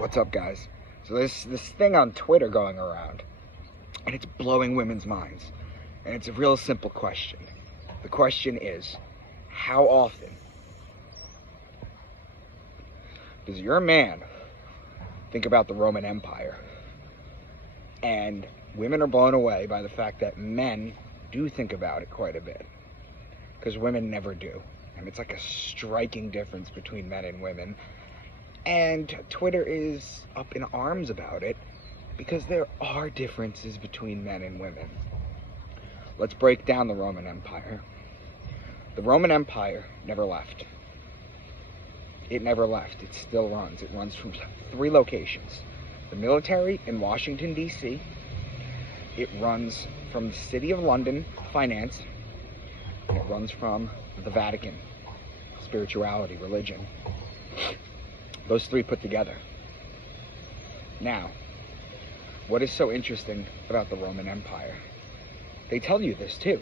What's up, guys? So there's this thing on Twitter going around, and it's blowing women's minds. And it's a real simple question. The question is, how often does your man think about the Roman Empire? And women are blown away by the fact that men do think about it quite a bit, because women never do. And it's like a striking difference between men and women. And Twitter is up in arms about it because there are differences between men and women. Let's break down the Roman Empire. The Roman Empire never left. It never left. It still runs. It runs from 3 locations. The military in Washington, D.C. It runs from the City of London, finance. And it runs from the Vatican, spirituality, religion. Those 3 put together. Now, what is so interesting about the Roman Empire? They tell you this too.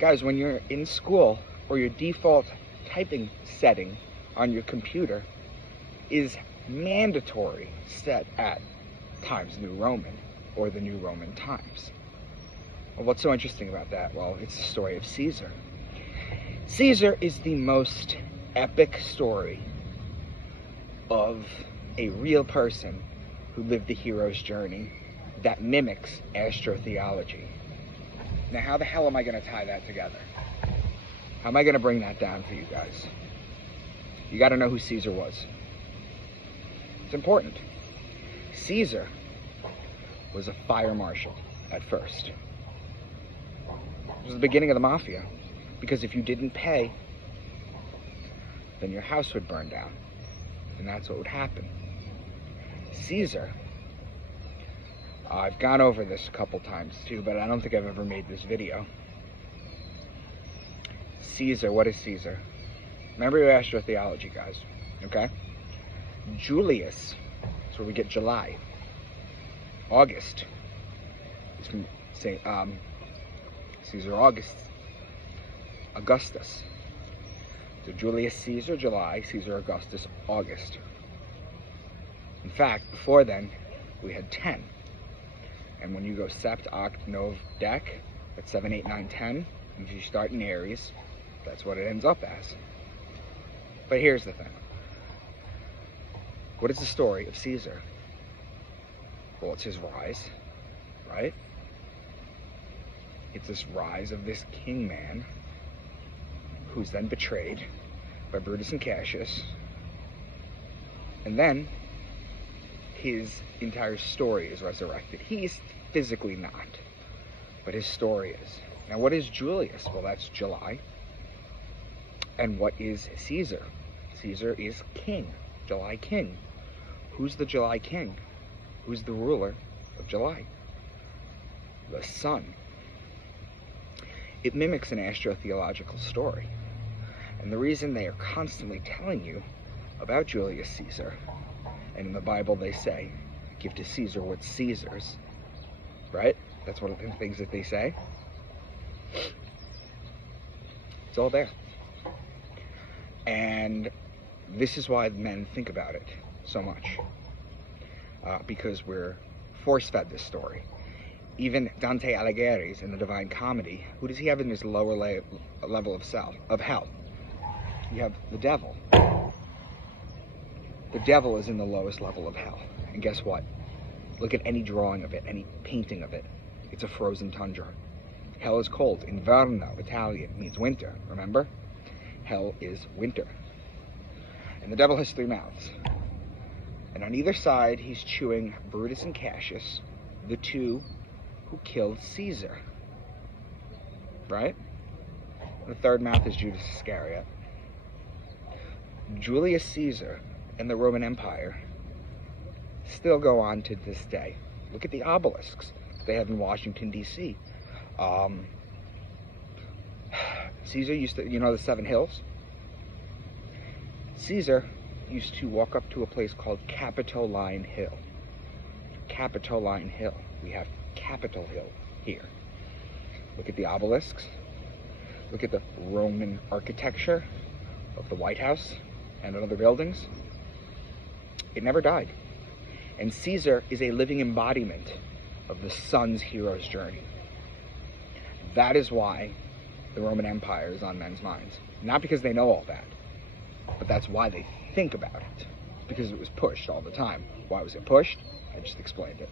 Guys, when you're in school or your default typing setting on your computer is mandatory set at Times New Roman or the New Roman Times. Well, what's so interesting about that? Well, it's the story of Caesar. Caesar is the most epic story of a real person who lived the hero's journey that mimics astrotheology. Now, how the hell am I going to tie that together? How am I going to bring that down for you guys? You got to know who Caesar was. It's important. Caesar was a fire marshal at first. It was the beginning of the mafia, because if you didn't pay, then your house would burn down. And that's what would happen. Caesar, I've gone over this a couple times too, but I don't think I've ever made this video. Caesar, what is Caesar? Remember your astrotheology, guys, okay? Julius, that's where we get July. August is from, say, Caesar August. Augustus. So Julius Caesar, July, Caesar Augustus, August. In fact, before then, we had 10. And when you go sept, oct, nov, dec, that's 7, 8, 9, 10. And if you start in Aries, that's what it ends up as. But here's the thing. What is the story of Caesar? Well, it's his rise, right? It's this rise of this king man who's then betrayed by Brutus and Cassius, and then his entire story is resurrected. He's physically not, but his story is. Now, what is Julius? Well, that's July. And what is Caesar? Caesar is king, July king. Who's the July king? Who's the ruler of July? The sun. It mimics an astrotheological story. And the reason they are constantly telling you about Julius Caesar, and in the Bible they say, give to Caesar what's Caesar's, right? That's one of the things that they say. It's all there. And this is why men think about it so much. Because we're force-fed this story. Even Dante Alighieri's in the Divine Comedy, who does he have in his lower level of hell? You have the devil. The devil is in the lowest level of hell. And guess what? Look at any drawing of it, any painting of it. It's a frozen tundra. Hell is cold. Inverno, Italian, means winter, remember? Hell is winter. And the devil has 3 mouths. And on either side, he's chewing Brutus and Cassius, the 2 who killed Caesar. Right? The 3rd mouth is Judas Iscariot. Julius Caesar and the Roman Empire still go on to this day. Look at the obelisks they have in Washington, D.C. Caesar used to, you know, the 7 hills? Caesar used to walk up to a place called Capitoline Hill. Capitoline Hill. We have Capitol Hill here. Look at the obelisks. Look at the Roman architecture of the White House and other buildings. It never died. And Caesar is a living embodiment of the son's hero's journey. That is why the Roman Empire is on men's minds. Not because they know all that, but that's why they think about it. Because it was pushed all the time. Why was it pushed? I just explained it.